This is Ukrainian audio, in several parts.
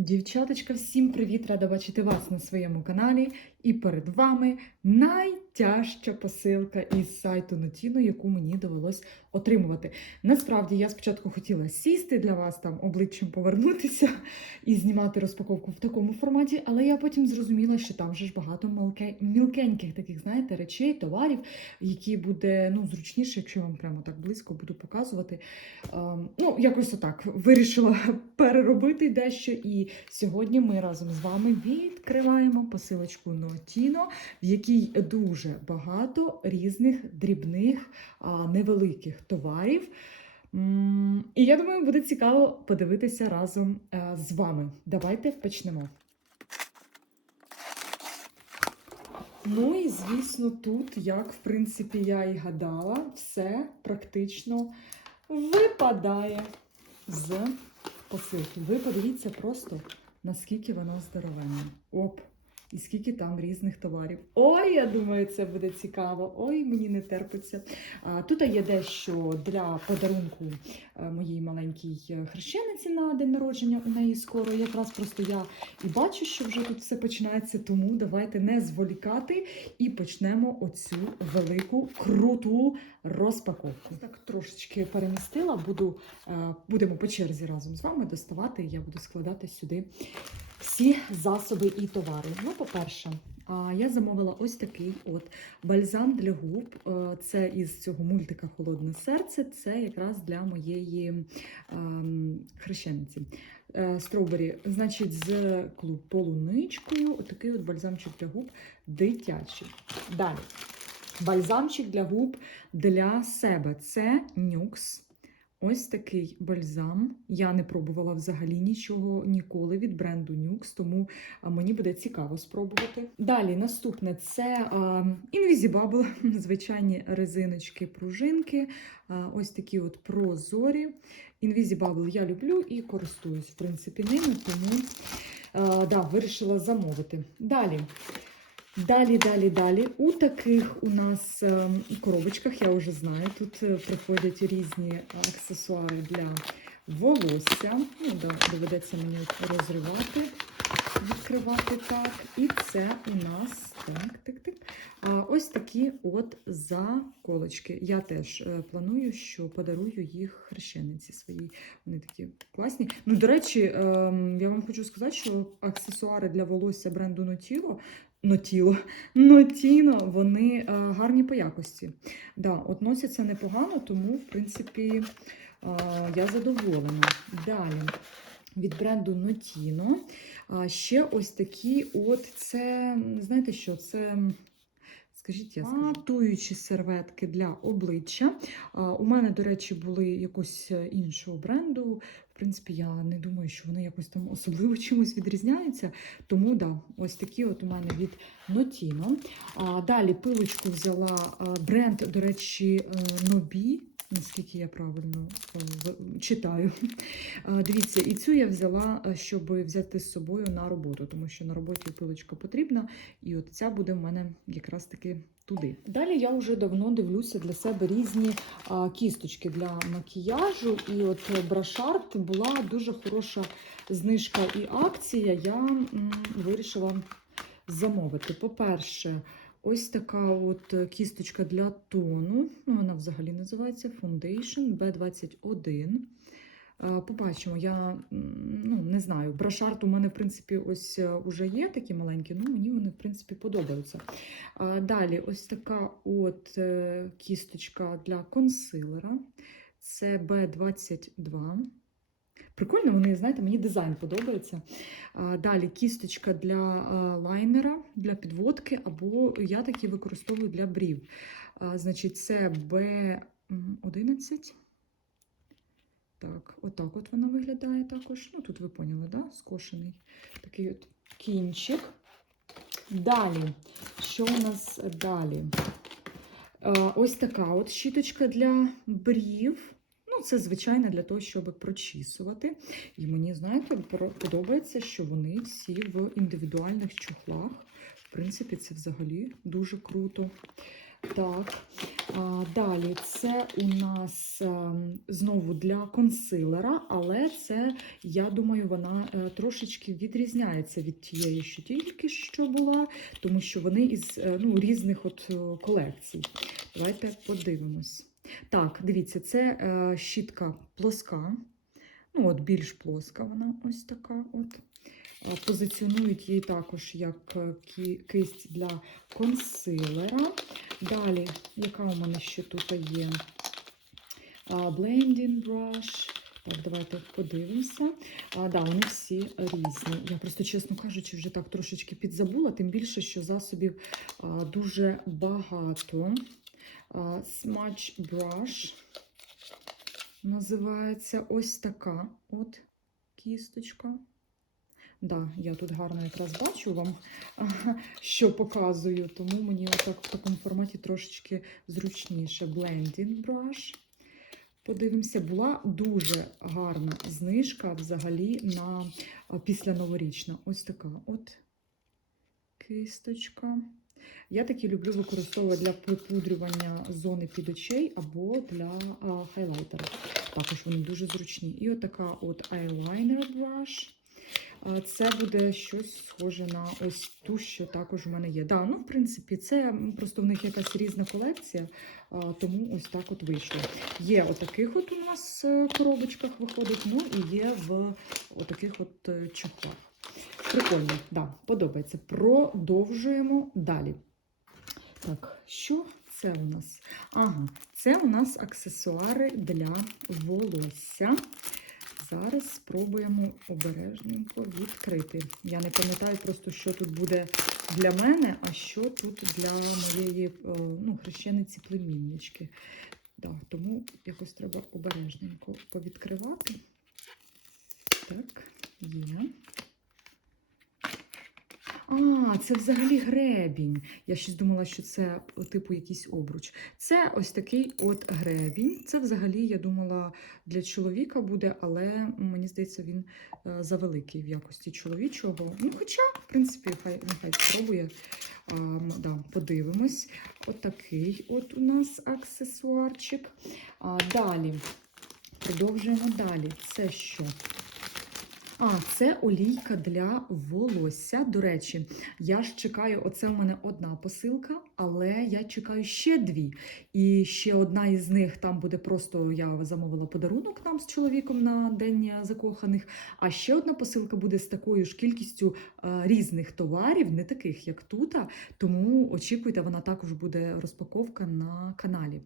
Дівчаточка, всім привіт! Рада бачити вас на своєму каналі. І перед вами найтяжча посилка із сайту Notino, яку мені довелось отримувати. Насправді, я спочатку хотіла сісти для вас там обличчям повернутися і знімати розпаковку в такому форматі, але я потім зрозуміла, що там вже ж багато мілке- мілкеньких таких, знаєте, речей, товарів, які буде ну, зручніше, якщо я вам прямо так близько буду показувати. Ем, ну, якось отак вирішила переробити дещо. І сьогодні ми разом з вами відкриваємо посилочку Notino, в якій дуже багато різних дрібних, невеликих товарів. І я думаю, буде цікаво подивитися разом е, з вами. Давайте почнемо. Ну і звісно, тут, як в принципі я і гадала, все практично випадає з посилки. Ви подивіться просто, наскільки воно здоровенне. Оп! І скільки там різних товарів. Ой, я думаю, це буде цікаво. Ой, мені не терпиться. А, тут є дещо для подарунку е, моїй маленькій хрещениці на день народження. У неї скоро. Якраз просто я і бачу, що вже тут все починається. Тому давайте не зволікати і почнемо оцю велику круту розпаковку. Так трошечки перемістила, буду, е, будемо по черзі разом з вами доставати. Я буду складати сюди всі засоби і товари. Ну, по-перше, я замовила ось такий от бальзам для губ. Е, Це із цього мультика Холодне серце. Це якраз для моєї ем, хрещениці. Е, Стробері, значить, з полуничкою. Отакий от бальзамчик для губ дитячий. Далі. Бальзамчик для губ для себе. Це нюкс. Ось такий бальзам. Я не пробувала взагалі нічого ніколи від бренду Nux, тому мені буде цікаво спробувати. Далі наступне це Invisibubble, звичайні резиночки, пружинки. А, ось такі от прозорі. Invisibubble я люблю і користуюсь, в принципі, ними, тому да, вирішила замовити. Далі. Далі, далі, далі. У таких у нас ем, коробочках, я вже знаю, тут е, приходять різні аксесуари для волосся. Ну, доведеться мені розривати, відкривати так. І це у нас так, так, так. Ось такі от заколочки. Я теж е, планую, що подарую їх хрещениці своїй. Вони такі класні. Ну, до речі, ем, я вам хочу сказати, що аксесуари для волосся бренду Notilo Нотіло, Нотіно, вони е, гарні по якості. Да, от носяться непогано, тому, в принципі, е, я задоволена. Далі. Від бренду Notino. Ще ось такі от це, знаєте що, це. Скажіть, я скажу. Матуючі серветки для обличчя. У мене, до речі, були якось е, іншого бренду. Принципі, я не думаю, що вони якось там особливо чимось відрізняються. Тому да, ось такі от у мене від Notino. Далі пилочку взяла бренд, до речі, е, Нобі. Наскільки я правильно е, читаю. Дивіться, і цю я взяла, е, щоб взяти з собою на роботу, тому що на роботі пилочка потрібна, і от ця буде в мене якраз таки туди. Далі я вже давно дивлюся для себе різні кісточки для макіяжу. І от Брашарт була дуже хороша знижка і акція. Я вирішила замовити. По-перше, ось така от кісточка для тону. Ну, вона взагалі називається Foundation B21. Е, Побачимо, я ну, не знаю. Брашарт у мене, в принципі, ось е, уже є такі маленькі, ну мені вони, в принципі, подобаються. Далі, ось така от е, кісточка для консилера. Це B22. Прикольно, вони, знаєте, мені дизайн подобається. Далі кісточка для лайнера, для підводки, або я такі використовую для брів. Значить, це B11. Так, отак от вона виглядає також. Ну, тут ви поняли, да? Скошений такий от кінчик. Далі, що у нас далі? Ось така от щіточка для брів. Це звичайно для того, щоб прочісувати. І мені, знаєте, подобається, що вони всі в індивідуальних чохлах. В принципі, це взагалі дуже круто. Так. А, далі це у нас ем, знову для консилера, але це, я думаю, вона е, трошечки відрізняється від тієї, що тільки що була, тому що вони із е, ну, різних от е, колекцій. Давайте подивимось. Так, дивіться, це е, щітка плоска. Ну, от більш плоска вона ось така. от. Позиціонують її також як е, кисть для консилера. Далі, яка у мене ще тут є? Blending brush. Так, давайте подивимося. А, да, вони всі різні. Я просто, чесно кажучи, вже так трошечки підзабула, тим більше, що засобів а, дуже багато. Smudge brush називається ось така от кісточка. Да, я тут гарно якраз бачу вам, що показую, тому мені отак в такому форматі трошечки зручніше. Blending brush. Подивимося, була дуже гарна знижка взагалі на після новорічна. Ось така от кисточка. Я такі люблю використовувати для припудрювання зони під очей або для а, хайлайтера. Також вони дуже зручні. І отака от eyeliner brush. Це буде щось схоже на ось ту, що також у мене є. Да, ну, в принципі, це просто в них якась різна колекція, тому ось так от вийшло. Є отаких от у нас е, коробочках виходить, ну і є в отаких от е, чохлах. Прикольно, да, подобається. Продовжуємо далі. Так, що це у нас? Ага, це у нас аксесуари для волосся. Зараз спробуємо обережненько відкрити. Я не пам'ятаю просто, що тут буде для мене, а що тут для моєї е, ну, хрещениці племіннички. Да, тому якось треба обережненько повідкривати. Так, є. А, це взагалі гребінь. Я щось думала, що це типу якийсь обруч. Це ось такий от гребінь. Це взагалі, я думала, для чоловіка буде, але мені здається, він е, завеликий в якості чоловічого. Ну, хоча, в принципі, хай нехай спробує. А, да, подивимось. Отакий от у нас аксесуарчик. А, далі. Продовжуємо далі. Це що? А, це олійка для волосся. До речі, я ж чекаю, оце у мене одна посилка, але я чекаю ще дві. І ще одна із них там буде просто я замовила подарунок нам з чоловіком на День закоханих. А ще одна посилка буде з такою ж кількістю е, різних товарів, не таких як тут. Тому очікуйте, вона також буде розпаковка на каналі.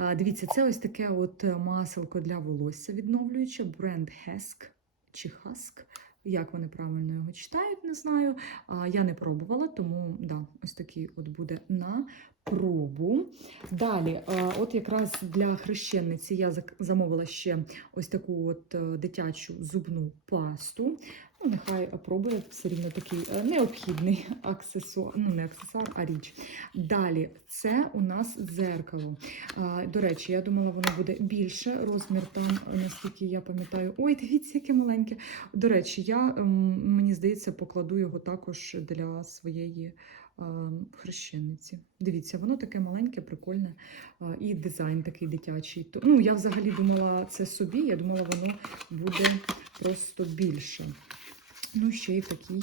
Е, дивіться, це ось таке от маселко для волосся відновлююче, бренд Hesk чи Хаск. Як вони правильно його читають, не знаю. А, Я не пробувала, тому да, ось такий от буде на пробу. Далі, от якраз для хрещениці я замовила ще ось таку от е, дитячу зубну пасту. Ну, нехай пробує все рівно такий е, необхідний аксесуар, ну не аксесуар, а річ. Далі, це у нас дзеркало. До речі, я думала, воно буде більше. Розмір там, наскільки я пам'ятаю. Ой, дивіться, яке маленьке. До речі, я ем, мені здається, покладу його також для своєї хрещениці. Dивіться, воно таке маленьке, прикольне, і дизайн такий дитячий. Ну, я взагалі думала це собі, я думала, воно буде просто більше. Ну, ще й в такій,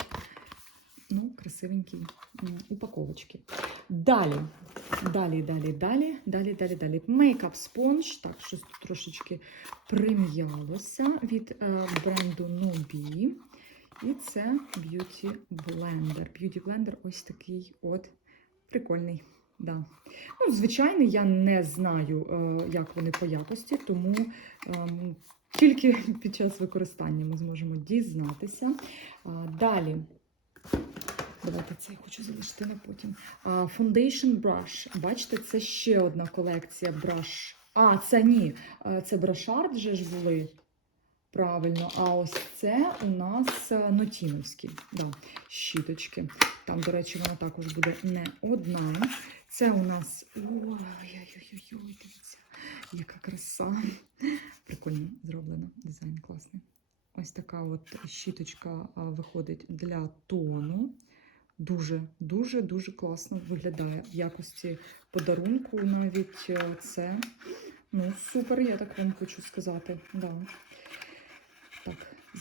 ну, красивенькій упаковочці. Далі. Далі, далі, далі, далі, далі, далі. Мейкап спонж. Так, щось тут трошечки прим'ялося від е, бренду Nobi. І це Beauty Blender. Beauty Blender ось такий от прикольний. Да. Ну, звичайно, я не знаю, е, як вони по якості, тому ем, тільки під час використання ми зможемо дізнатися. Далі. Давайте це я хочу залишити на потім. Foundation Brush. Бачите, це ще одна колекція Brush. А, це ні. Це брошард вже ж були. Правильно, а ось це у нас е, нотіновські да, щіточки. Там, до речі, вона також буде не одна. Це у нас. Ой-ой-ой, дивіться, яка краса. Прикольно зроблено. Дизайн класний. Ось така от щіточка виходить для тону. Дуже, дуже, дуже класно виглядає в якості подарунку. Навіть е, це ну, супер, я так вам хочу сказати. Да.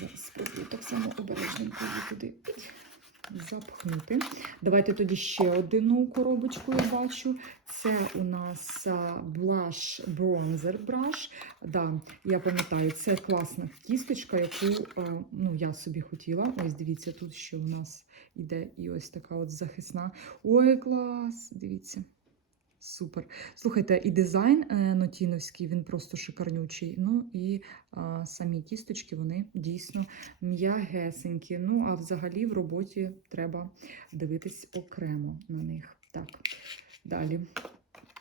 Зараз спробую так само обережненько її туди запхнути. Давайте тоді ще одну коробочку я бачу. Це у нас блаш бронзер браш. Да, я пам'ятаю, це класна кісточка, яку ну, я собі хотіла. Ось дивіться, тут ще у нас іде і ось така от захисна. Ой, клас! Дивіться. Супер. Слухайте, і дизайн е, нотіновський, він просто шикарнючий. Ну і а, самі кісточки, вони дійсно м'ягесенькі. Ну, а взагалі в роботі треба дивитись окремо на них. Так, далі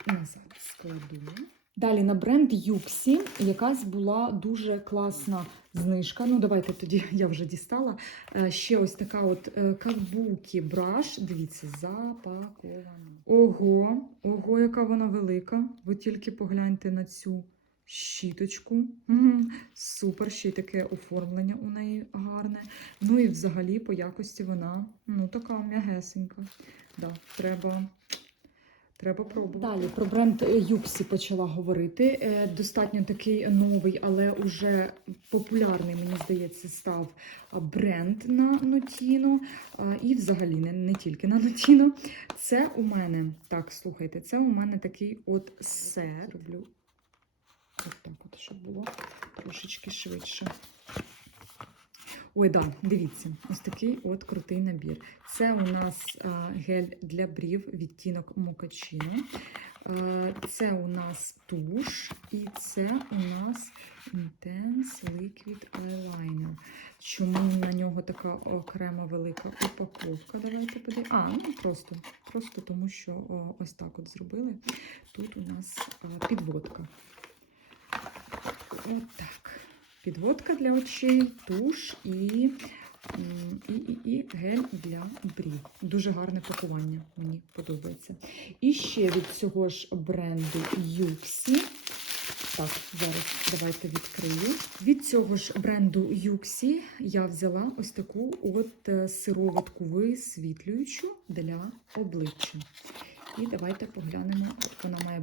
назад складу. Далі на бренд Юксі якась була дуже класна знижка. Ну, давайте тоді я вже дістала. Е, Ще ось така от е, кабукі браш. Дивіться, запакована. Ого, ого, яка вона велика. Ви тільки погляньте на цю щіточку. Мгм, Супер, ще й таке оформлення у неї гарне. Ну і взагалі по якості вона ну, така м'ягесенька. Да, треба. Треба пробувати. Далі про бренд Юксі почала говорити. Е, Достатньо такий новий, але вже популярний, мені здається, став бренд на Нотіно. І взагалі не, не тільки на Нотіно. Це у мене, так, слухайте, це у мене такий от сет. Роблю от так, от, щоб було трошечки швидше. Ой, да, дивіться, ось такий от крутий набір. Це у нас а, гель для брів, відтінок мокачино. Це у нас туш, і це у нас Intense Liquid Eyeliner. Чому на нього така окрема велика упаковка? Давайте подивимося. А, ну просто, просто тому, що ось так от зробили. Тут у нас а, підводка. От так підводка для очей, туш і, і, і, і гель для брів. Дуже гарне пакування, мені подобається. І ще від цього ж бренду Юксі. Так, зараз давайте відкрию. Від цього ж бренду Юксі я взяла ось таку от е, сироватку висвітлюючу для обличчя. І давайте поглянемо. Вона має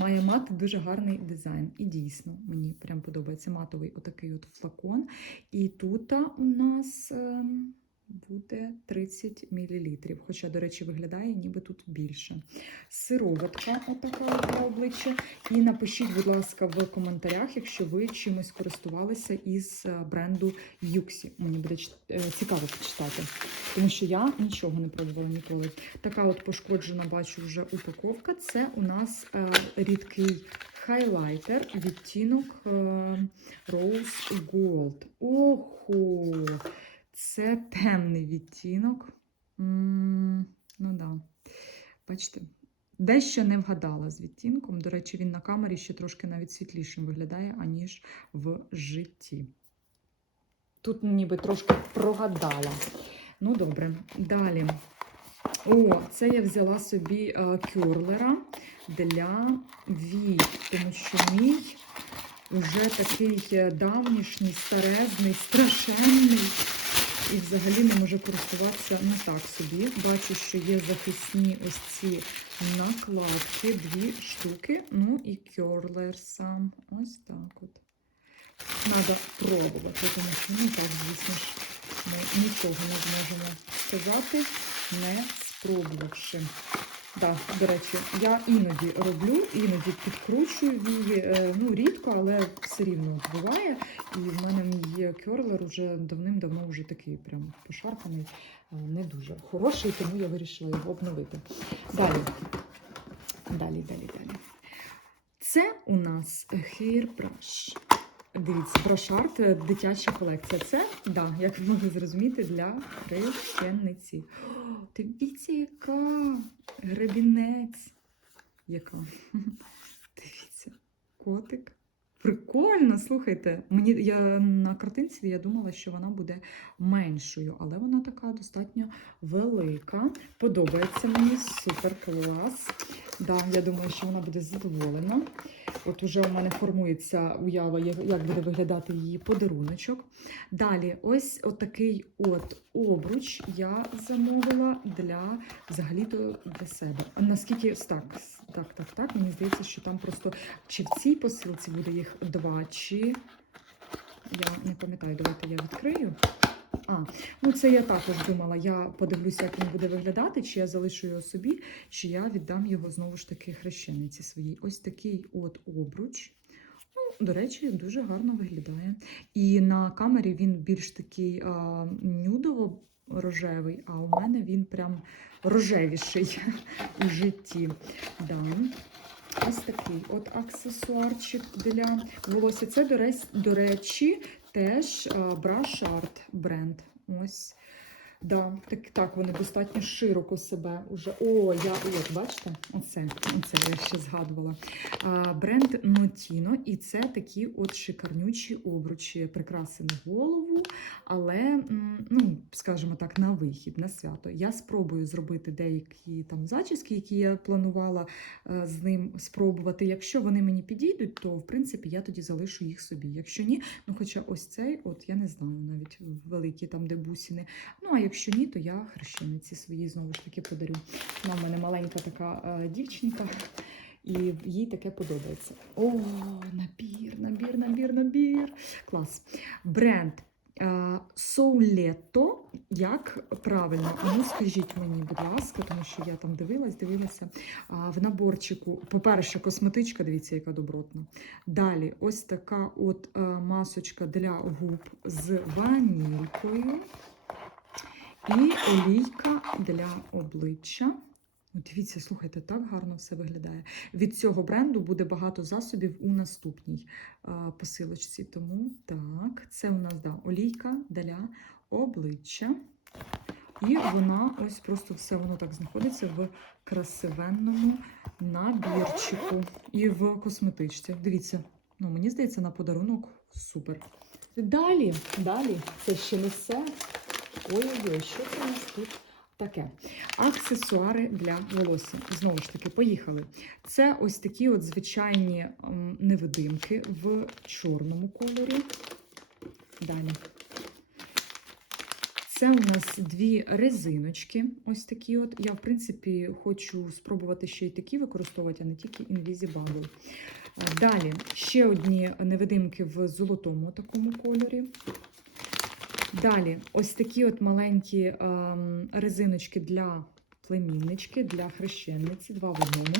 має мати дуже гарний дизайн. І дійсно, мені прям подобається матовий отакий от флакон. І тут у нас ем, буде 30 мл. Хоча, до речі, виглядає ніби тут більше. Сироватка отака от для обличчя. І напишіть, будь ласка, в коментарях, якщо ви чимось користувалися із е, бренду Юксі. Мені буде е, цікаво почитати. Тому що я нічого не пробувала ніколи. Така от пошкоджена, бачу, вже упаковка. Це у нас е, рідкий хайлайтер, відтінок Rose Gold. Ого! Це темний відтінок. М, ну да. Бачите, дещо не вгадала з відтінком. До речі, він на камері ще трошки навіть світлішим виглядає, аніж в житті. Тут ніби трошки прогадала. Ну, добре, далі. О, це я взяла собі е, кюрлера для вій, тому що мій вже такий е, давнішній, старезний, страшенний. І взагалі не може користуватися не так собі. Бачу, що є захисні ось ці накладки, дві штуки. Ну і кюрлер сам. Ось так от. Треба пробувати, тому що, ну так, звісно ж, ми нічого не зможемо сказати, не спробувавши. Так, до речі, я іноді роблю, іноді підкручую вії, е, ну рідко, але все рівно буває. І в мене мій керлер уже давним-давно вже такий прям пошарпаний, е, не дуже хороший, тому я вирішила його обновити. Далі. Далі, далі, далі. Це у нас Hair Brush. Дивіться, брошарт, е, дитяча колекція. Це, да, як ви могли зрозуміти, для хрещениці. Дивіться, яка гребінець. Яка? Дивіться, котик. Прикольно, слухайте. Мені я на картинці я думала, що вона буде меншою, але вона така достатньо велика. Подобається мені супер клас. Да, я думаю, що вона буде задоволена. От уже у мене формується уява, як буде виглядати її подаруночок. Далі, ось отакий от обруч я замовила для взагалі-то для себе. Наскільки так, так, так, так. Мені здається, що там просто чи в цій посилці буде їх два, чи я не пам'ятаю, давайте я відкрию. А, ну це я також думала. Я подивлюся, як він буде виглядати, чи я залишу його собі, чи я віддам його знову ж таки хрещениці своїй. Ось такий от обруч. Ну, до речі, дуже гарно виглядає. І на камері він більш такий а, нюдово-рожевий, а у мене він прям рожевіший у житті. Да. Ось такий от аксесуарчик для волосся. Це, до речі теж брашарт Art бренд. Ось. Да, так, так, вони достатньо широко себе уже. О, я от, бачите, оце, оце я ще згадувала. А, бренд Notino, і це такі от шикарнючі обручі, прикраси на голову, але, ну, скажімо так, на вихід, на свято. Я спробую зробити деякі там зачіски, які я планувала е, з ним спробувати. Якщо вони мені підійдуть, то в принципі я тоді залишу їх собі. Якщо ні, ну хоча ось цей, от я не знаю, навіть великі там, де бусини. Ну, а якщо ні, то я хрещениці свої знову ж таки подарю. Вона в мене маленька така е, дівчинка, і їй таке подобається. О, набір, набір, набір, набір. Клас. Бренд е, Соулето. Як правильно? Ну скажіть мені, будь ласка, тому що я там дивилась, дивилася. А, в наборчику, по-перше, косметичка, дивіться, яка добротна. Далі, ось така от е, масочка для губ з ванількою. І олійка для обличчя. Дивіться, слухайте, так гарно все виглядає. Від цього бренду буде багато засобів у наступній посилочці. Тому так, це у нас да, олійка для обличчя. І вона ось просто все воно так знаходиться в красивенному набірчику і в косметичці. Дивіться, ну мені здається, на подарунок супер. Далі, далі, це ще не все. Ой-ой-ой, що це у нас тут таке? Аксесуари для волосся. Знову ж таки, поїхали. Це ось такі от звичайні невидимки в чорному кольорі. Далі. Це у нас дві резиночки. Ось такі от. Я, в принципі, хочу спробувати ще й такі використовувати, а не тільки Invisible. Далі ще одні невидимки в золотому такому кольорі. Далі, ось такі от маленькі ем, резиночки для племіннички, для хрещениці, два в одному.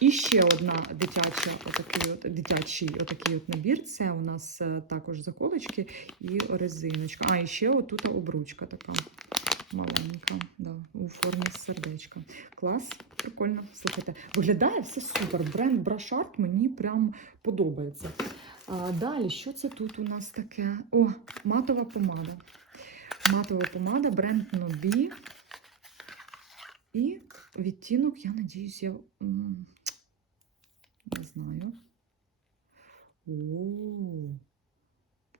І ще одна дитяча, отакий от, дитячий отакий от набір. Це у нас е, також заколочки і резиночка. А, і ще отут обручка така маленька, да, у формі сердечка. Клас, прикольно. Слухайте, виглядає все супер. Бренд Art мені прям подобається. А, далі, що це тут у нас таке? О, матова помада. Матова помада, бренд Nobі. І відтінок, я надіюсь, я не знаю. О,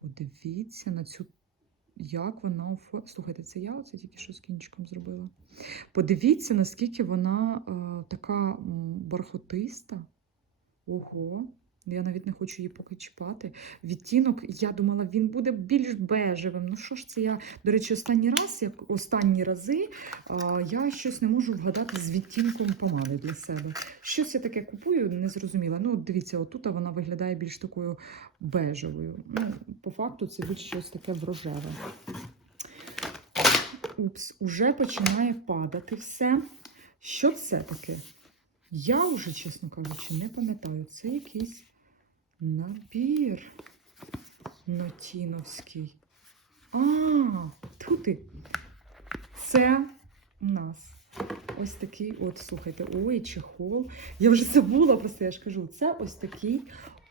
подивіться на цю, як вона офо... Слухайте, це я оце тільки що з кінчиком зробила. Подивіться, наскільки вона е, така бархотиста. Ого. Я навіть не хочу її поки чіпати. Відтінок, я думала, він буде більш бежевим. Ну що ж це я, до речі, останній раз, як останні рази, я щось не можу вгадати з відтінком помади для себе. Щось я таке купую, не зрозуміла. Ну, дивіться, отут вона виглядає більш такою бежевою. Ну, по факту це більш щось таке в рожеве. Упс, уже починає падати все. Що це таке? Я вже, чесно кажучи, не пам'ятаю. Це якийсь набір нотіновський. А, тут ти. Це у нас ось такий, от, слухайте, ой, чехол. Я вже забула просто, я ж кажу, це ось такий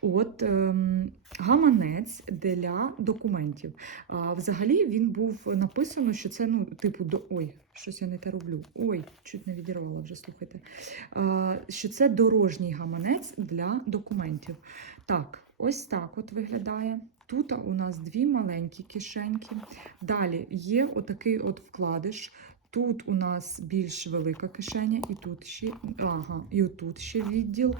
от ем, гаманець для документів. А, взагалі він був написано, що це, ну, типу, до. Ой, щось я не те роблю. Ой, чуть не відірвала вже, слухайте. А, що це дорожній гаманець для документів. Так, ось так от виглядає. Тут у нас дві маленькі кишеньки. Далі є отакий от вкладиш. Тут у нас більш велика кишеня, і тут ще, ага, і отут ще відділ.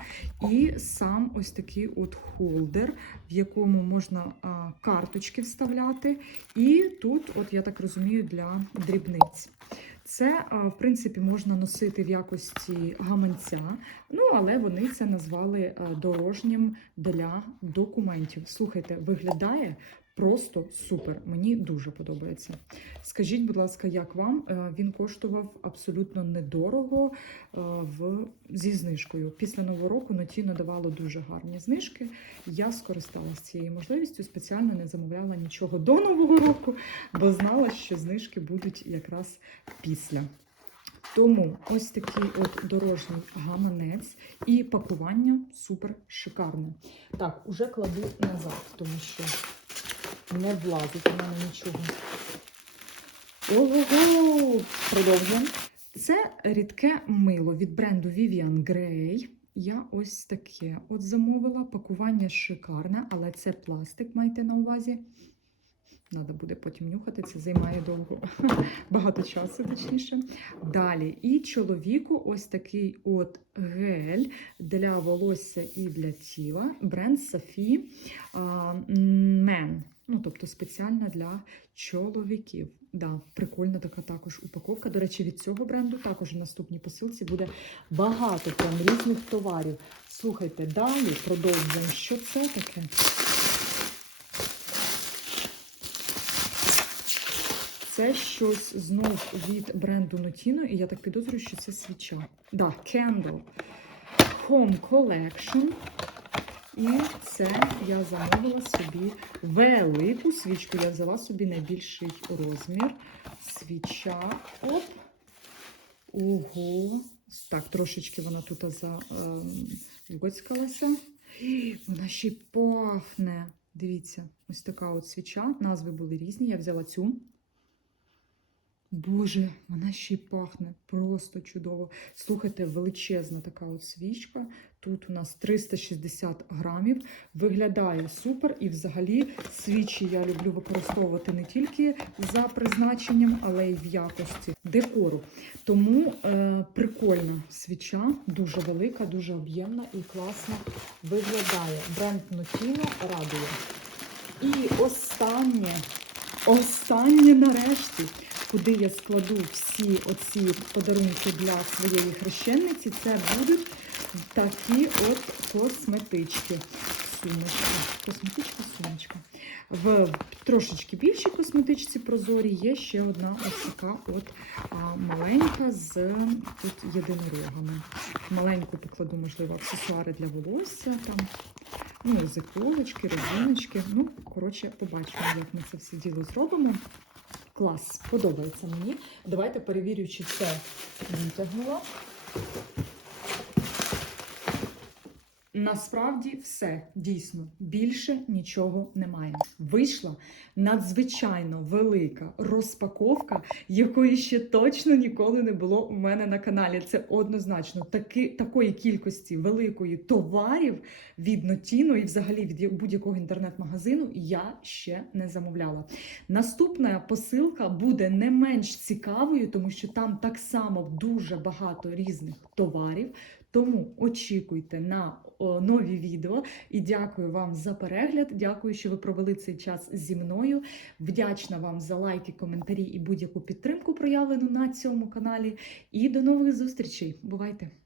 І сам ось такий от холдер, в якому можна а, карточки вставляти. І тут, от я так розумію, для дрібниць. Це, а, в принципі, можна носити в якості гаманця, ну але вони це назвали а, дорожнім для документів. Слухайте, виглядає просто супер. Мені дуже подобається. Скажіть, будь ласка, як вам? Е, Він коштував абсолютно недорого е, в, зі знижкою. Після нового року Ноті надавало дуже гарні знижки. Я скористалася цією можливістю, спеціально не замовляла нічого до нового року, бо знала, що знижки будуть якраз після. Тому ось такий от дорожній гаманець і пакування супер шикарне. Так, уже кладу назад, тому що не влазить у мене нічого. Ого! Продовжуємо. Це рідке мило від бренду Vivian Grey. Я ось таке от замовила. Пакування шикарне, але це пластик, майте на увазі. Надо буде потім нюхати, це займає довго, багато часу, точніше. Далі, і чоловіку ось такий от гель для волосся і для тіла. Бренд Safi Men. Ну, тобто спеціально для чоловіків. Да, прикольна така також упаковка. До речі, від цього бренду також в наступній посилці буде багато прям різних товарів. Слухайте, далі продовжуємо. Що це таке? Це щось знов від бренду Notino, і я так підозрюю, що це свіча. Да, Candle Home Collection. І це я замовила собі велику свічку. Я взяла собі найбільший розмір. Свіча. Оп. Ого. Так, трошечки вона тут завоцькалася. Вона ще й пахне. Дивіться, ось така от свіча. Назви були різні. Я взяла цю. Боже, вона ще й пахне просто чудово. Слухайте, величезна така от свічка. Тут у нас 360 грамів. Виглядає супер. І взагалі свічі я люблю використовувати не тільки за призначенням, але й в якості декору. Тому е, прикольна свіча, дуже велика, дуже об'ємна і класно виглядає. Бренд Notino радує. І останнє, останнє нарешті куди я складу всі оці подарунки для своєї хрещенниці, це будуть такі от косметички. Сумочка. Косметичка, сумочка. В трошечки більшій косметичці прозорі є ще одна ось така от маленька з тут єдинорогами. Маленьку покладу, можливо, аксесуари для волосся, там, ну, заколочки, родиночки. Ну, коротше, побачимо, як ми це все діло зробимо. Клас, подобається мені. Давайте перевірю, чи це витягнула. Насправді все дійсно більше нічого немає. Вийшла надзвичайно велика розпаковка, якої ще точно ніколи не було у мене на каналі. Це однозначно таки, такої кількості великої товарів від Нотіно і взагалі від будь-якого інтернет-магазину я ще не замовляла. Наступна посилка буде не менш цікавою, тому що там так само дуже багато різних товарів. Тому очікуйте на нові відео і дякую вам за перегляд. Дякую, що ви провели цей час зі мною. Вдячна вам за лайки, коментарі і будь-яку підтримку проявлену на цьому каналі. І до нових зустрічей. Бувайте!